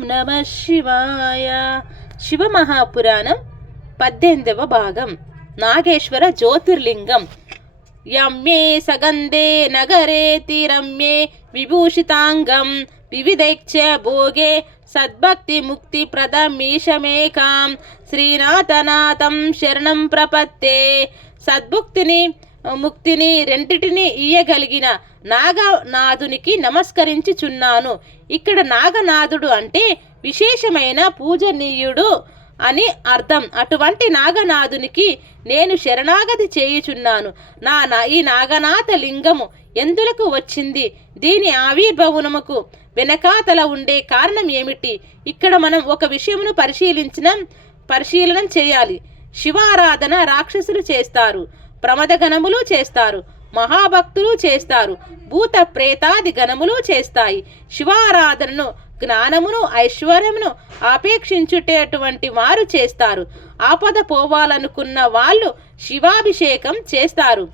నమ శివాయ. శివమహాపురాణం 18వ భాగం. నాగేశ్వర జ్యోతిర్లింగం. యమ్మే సగంధే నగరేతి రమ్యే విభూషితాంగం వివిధైక్ష భోగే సద్భక్తి ముక్తి ప్రదమీశమేకాం శ్రీనాథనాథం శరణం ప్రపత్తే. సద్భుక్తిని ముక్తిని రెండిటిని ఇయ్యగలిగిన నాగనాథునికి నమస్కరించుచున్నాను. ఇక్కడ నాగనాథుడు అంటే విశేషమైన పూజనీయుడు అని అర్థం. అటువంటి నాగనాథునికి నేను శరణాగతి చేయుచున్నాను. ఈ నాగనాథ లింగము ఎందులకు వచ్చింది? దీని ఆవిర్భవనముకు వెనకాతల ఉండే కారణం ఏమిటి? ఇక్కడ మనం ఒక విషయమును పరిశీలనం చేయాలి. శివారాధన రాక్షసులు చేస్తారు, ప్రమదగణములు చేస్తారు, మహాభక్తులు చేస్తారు, భూత ప్రేతాది గణములు చేస్తాయి. శివారాధనను జ్ఞానమును ఐశ్వర్యమును ఆపేక్షించుటటువంటి వారు చేస్తారు. ఆపద పోవాలనుకున్న వాళ్ళు శివాభిషేకం చేస్తారు.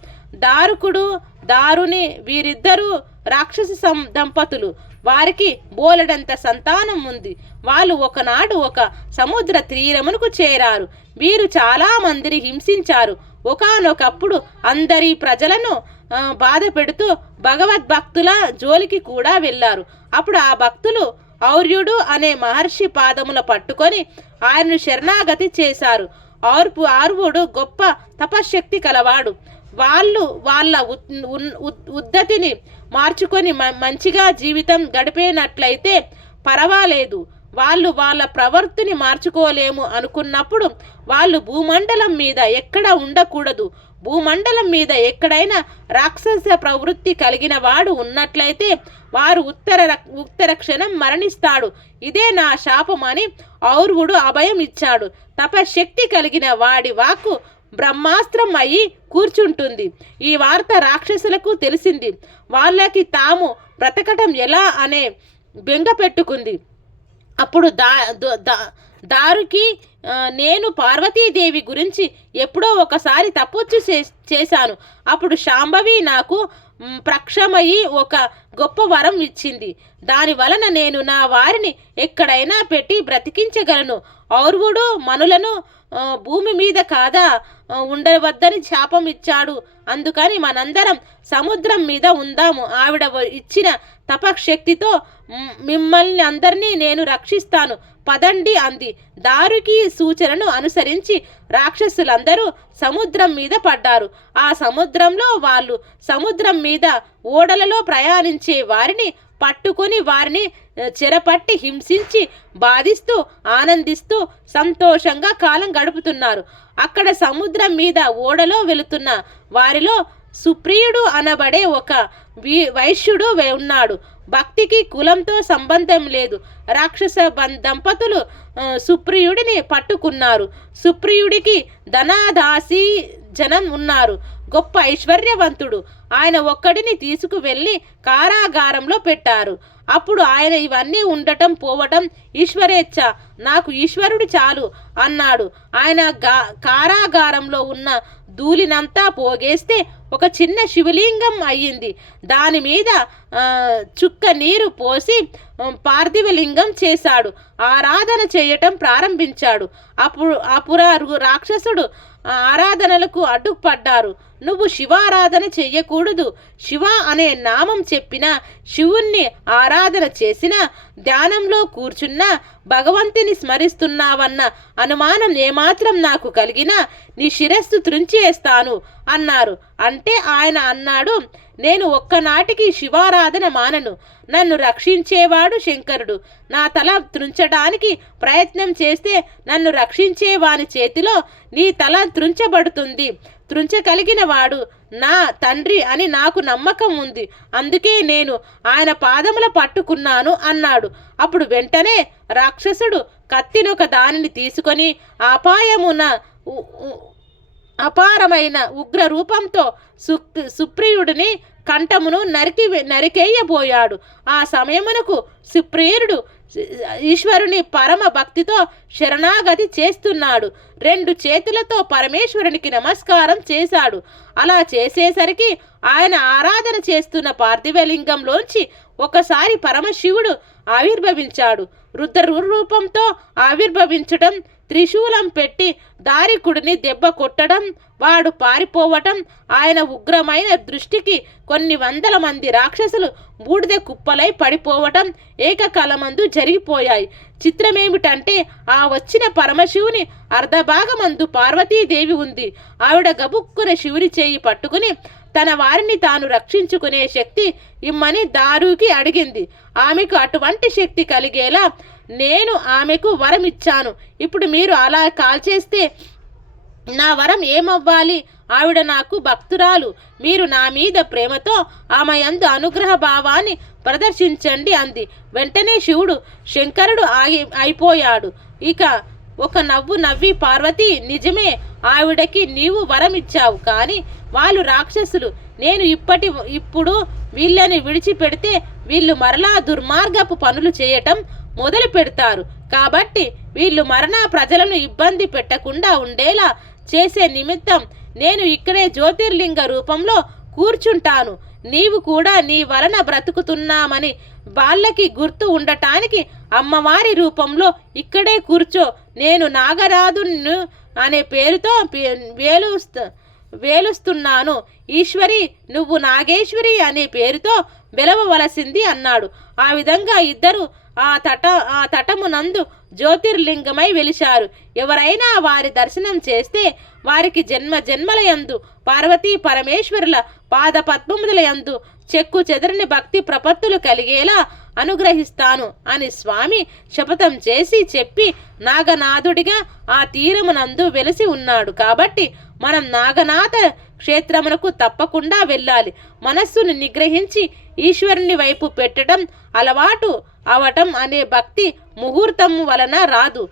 దారుకుడు దారుని వీరిద్దరూ రాక్షస దంపతులు. వారికి బోలెడంత సంతానం ఉంది. వాళ్ళు ఒకనాడు ఒక సముద్ర తీరమునకు చేరారు. వీరు చాలా మందిని హింసించారు. ఒకానొకప్పుడు అందరి ప్రజలను బాధ పెడుతూ భగవద్భక్తుల జోలికి కూడా వెళ్ళారు. అప్పుడు ఆ భక్తులు ఔర్యుడు అనే మహర్షి పాదముల పట్టుకొని ఆయనను శరణాగతి చేశారు. ఆర్వుడు గొప్ప తపశ్శక్తి కలవాడు. వాళ్ళు వాళ్ళ ఉద్ధతిని మార్చుకొని మంచిగా జీవితం గడిపేనట్లయితే పర్వాలేదు. వాళ్ళు వాళ్ళ ప్రవృత్తిని మార్చుకోలేము అనుకున్నప్పుడు వాళ్ళు భూమండలం మీద ఎక్కడ ఉండకూడదు. భూమండలం మీద ఎక్కడైనా రాక్షస ప్రవృత్తి కలిగిన వాడు ఉన్నట్లయితే వారు ఉత్తర క్షణం మరణిస్తాడు. ఇదే నా శాపం అని ఔర్వుడు అభయం ఇచ్చాడు. తపశక్తి కలిగిన వాడి వాక్కు బ్రహ్మాస్త్రం అయి కూర్చుంటుంది. ఈ వార్త రాక్షసులకు తెలిసింది. వాళ్ళకి తాము బ్రతకటం ఎలా అనే బెంగ పెట్టుకుంది. అప్పుడు దారుకి నేను పార్వతీదేవి గురించి ఎప్పుడో ఒకసారి తపస్సు చేశాను. అప్పుడు శాంభవి నాకు ప్రక్షమయి ఒక గొప్ప వరం ఇచ్చింది. దాని వలన నేను నా వారిని ఎక్కడైనా పెట్టి బ్రతికించగలను. ఔర్వుడు మనులను భూమి మీద కాదా ఉండవద్దని శాపం ఇచ్చాడు. అందుకని మనందరం సముద్రం మీద ఉందాము. ఆవిడ ఇచ్చిన తపశక్తితో మిమ్మల్ని అందరినీ నేను రక్షిస్తాను, పదండి అంది. దారుకి సూచనను అనుసరించి రాక్షసులందరూ సముద్రం మీద పడ్డారు. ఆ సముద్రంలో వాళ్ళు సముద్రం మీద ఓడలలో ప్రయాణించే వారిని పట్టుకొని వారిని చెరపట్టి హింసించి బాధిస్తూ ఆనందిస్తూ సంతోషంగా కాలం గడుపుతున్నారు. అక్కడ సముద్రం మీద ఓడలో వెళుతున్న వారిలో సుప్రియుడు అనబడే ఒక వైశ్యుడు ఉన్నాడు. భక్తికి కులంతో సంబంధం లేదు. రాక్షస దంపతులు సుప్రియుడిని పట్టుకున్నారు. సుప్రియుడికి ధనాదాసి జనం ఉన్నారు. గొప్ప ఐశ్వర్యవంతుడు. ఆయన ఒక్కడిని తీసుకువెళ్ళి కారాగారంలో పెట్టారు. అప్పుడు ఆయన ఇవన్నీ ఉండటం పోవటం ఈశ్వరేచ్ఛ, నాకు ఈశ్వరుడు చాలు అన్నాడు. ఆయన కారాగారంలో ఉన్న ధూళినంతా పోగేస్తే ఒక చిన్న శివలింగం అయ్యింది. దాని మీద చుక్క నీరు పోసి పార్థివలింగం చేశాడు. ఆరాధన చేయటం ప్రారంభించాడు. అప్పుడు రాక్షసుడు ఆరాధనలకు అడ్డుపడ్డారు. నువ్వు శివారాధన చెయ్యకూడదు. శివ అనే నామం చెప్పినా, శివుణ్ణి ఆరాధన చేసినా, ధ్యానంలో కూర్చున్నా భగవంతుని స్మరిస్తున్నావన్న అనుమానం ఏమాత్రం నాకు కలిగినా నీ శిరస్సు త్రుంచేస్తాను అన్నారు. అంటే ఆయన అన్నాడు, నేను ఒక్కనాటికి శివారాధన మానను. నన్ను రక్షించేవాడు శంకరుడు. నా తల త్రుంచడానికి ప్రయత్నం చేస్తే నన్ను రక్షించేవాని చేతిలో నీ తల త్రుంచబడుతుంది. త్రుంచగలిగిన వాడు నా తండ్రి అని నాకు నమ్మకం ఉంది. అందుకే నేను ఆయన పాదముల పట్టుకున్నాను అన్నాడు. అప్పుడు వెంటనే రాక్షసుడు కత్తినొక దానిని తీసుకొని అపారమైన ఉగ్ర రూపంతో సుప్రియుడిని కంఠమును నరికేయబోయాడు. ఆ సమయమునకు సుప్రియుడు ఈశ్వరుని పరమ భక్తితో శరణాగతి చేస్తున్నాడు. 2 చేతులతో పరమేశ్వరునికి నమస్కారం చేశాడు. అలా చేసేసరికి ఆయన ఆరాధన చేస్తున్న పార్థివలింగంలోంచి ఒకసారి పరమశివుడు ఆవిర్భవించాడు. రుద్ర రూపంతో ఆవిర్భవించడం, త్రిశూలం పెట్టి దారికుడిని దెబ్బ కొట్టడం, వాడు పారిపోవటం, ఆయన ఉగ్రమైన దృష్టికి కొన్ని వందల మంది రాక్షసులు బూడిద కుప్పలై పడిపోవటం ఏకకాలమందు జరిగిపోయాయి. చిత్రమేమిటంటే ఆ వచ్చిన పరమశివుని అర్ధభాగమందు పార్వతీదేవి ఉంది. ఆవిడ గబుక్కున శివుని చేయి పట్టుకుని తన వారిని తాను రక్షించుకునే శక్తి ఇమ్మని దారుకి అడిగింది. ఆమెకు అటువంటి శక్తి కలిగేలా నేను ఆమెకు వరం ఇచ్చాను. ఇప్పుడు మీరు అలా కాల్చేస్తే నా వరం ఏమవ్వాలి? ఆవిడ నాకు భక్తురాలు. మీరు నా మీద ప్రేమతో ఆమె యందు అనుగ్రహ భావాన్ని ప్రదర్శించండి అంది. వెంటనే శివుడు శంకరుడు అయిపోయాడు. ఇక ఒక నవ్వు నవ్వి, పార్వతి, నిజమే, ఆవిడకి నీవు వరం ఇచ్చావు, కానీ వాళ్ళు రాక్షసులు. నేను ఇప్పుడు వీళ్ళని విడిచిపెడితే వీళ్ళు మరలా దుర్మార్గపు పనులు చేయటం మొదలు పెడతారు. కాబట్టి వీళ్ళు మరణ ప్రజలను ఇబ్బంది పెట్టకుండా ఉండేలా చేసే నిమిత్తం నేను ఇక్కడే జ్యోతిర్లింగ రూపంలో కూర్చుంటాను. నీవు కూడా నీ వలన బ్రతుకుతున్నామని వాళ్ళకి గుర్తు ఉండటానికి అమ్మవారి రూపంలో ఇక్కడే కూర్చో. నేను నాగరాజును అనే పేరుతో వేలుస్తున్నాను. ఈశ్వరి, నువ్వు నాగేశ్వరి అనే పేరుతో వెలవవలసింది అన్నాడు. ఆ విధంగా ఇద్దరు ఆ తటమునందు జ్యోతిర్లింగమై వెలిశారు. ఎవరైనా వారి దర్శనం చేస్తే వారికి జన్మ జన్మలయందు పార్వతీ పరమేశ్వరుల పాద పద్మములయందు చెక్కు చెదరని భక్తి ప్రపత్తులు కలిగేలా అనుగ్రహిస్తాను అని స్వామి శపథం చేసి చెప్పి నాగనాథుడిగా ఆ తీరమునందు వెలిసి ఉన్నాడు. కాబట్టి మనం నాగనాథ క్షేత్రమునకు తప్పకుండా వెళ్ళాలి. మనస్సును నిగ్రహించి ఈశ్వరుని వైపు పెట్టడం అలవాటు అవటం అనే భక్తి ముహూర్తము వలన రాదు.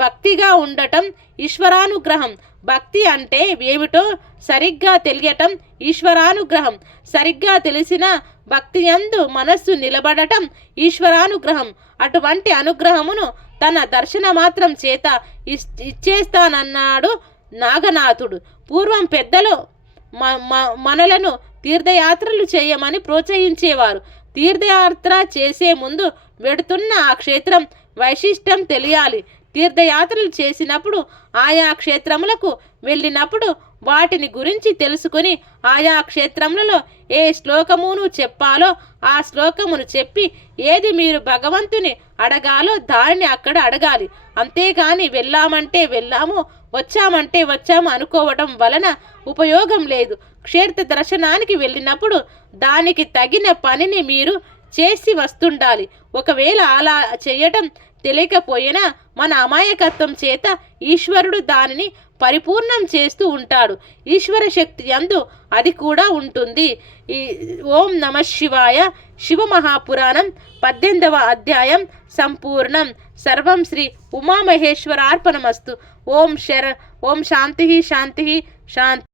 భక్తిగా ఉండటం ఈశ్వరానుగ్రహం. భక్తి అంటే ఏమిటో సరిగ్గా తెలియటం ఈశ్వరానుగ్రహం. సరిగ్గా తెలిసిన భక్తి యందు మనస్సు నిలబడటం ఈశ్వరానుగ్రహం. అటువంటి అనుగ్రహమును తన దర్శన మాత్రం చేత ఇచ్చేస్తానన్నాడు నాగనాథుడు. పూర్వం పెద్దలు మనలను తీర్థయాత్రలు చేయమని ప్రోత్సహించేవారు. తీర్థయాత్ర చేసే ముందు వెడుతున్న ఆ క్షేత్రం వైశిష్టం తెలియాలి. తీర్థయాత్రలు చేసినప్పుడు ఆయా క్షేత్రములకు వెళ్ళినప్పుడు వాటిని గురించి తెలుసుకుని ఆయా క్షేత్రములలో ఏ శ్లోకమును చెప్పాలో ఆ శ్లోకమును చెప్పి ఏది మీరు భగవంతుని అడగాలో దానిని అక్కడ అడగాలి. అంతేకాని వెళ్ళామంటే వెళ్ళాము, వచ్చామంటే వచ్చాము అనుకోవడం వలన ఉపయోగం లేదు. క్షేత్ర దర్శనానికి వెళ్ళినప్పుడు దానికి తగిన పనిని మీరు చేసి వస్తుండాలి. ఒకవేళ అలా చేయటం తెలియకపోయినా మన అమాయకత్వం చేత ఈశ్వరుడు దానిని పరిపూర్ణం చేస్తూ ఉంటాడు. ఈశ్వర శక్తి యందు అది కూడా ఉంటుంది. ఓం నమ శివాయ. శివమహాపురాణం 18వ అధ్యాయం సంపూర్ణం. సర్వం శ్రీ ఉమామహేశ్వరార్పణమస్తు. ఓం శాంతి శాంతి శాంతి.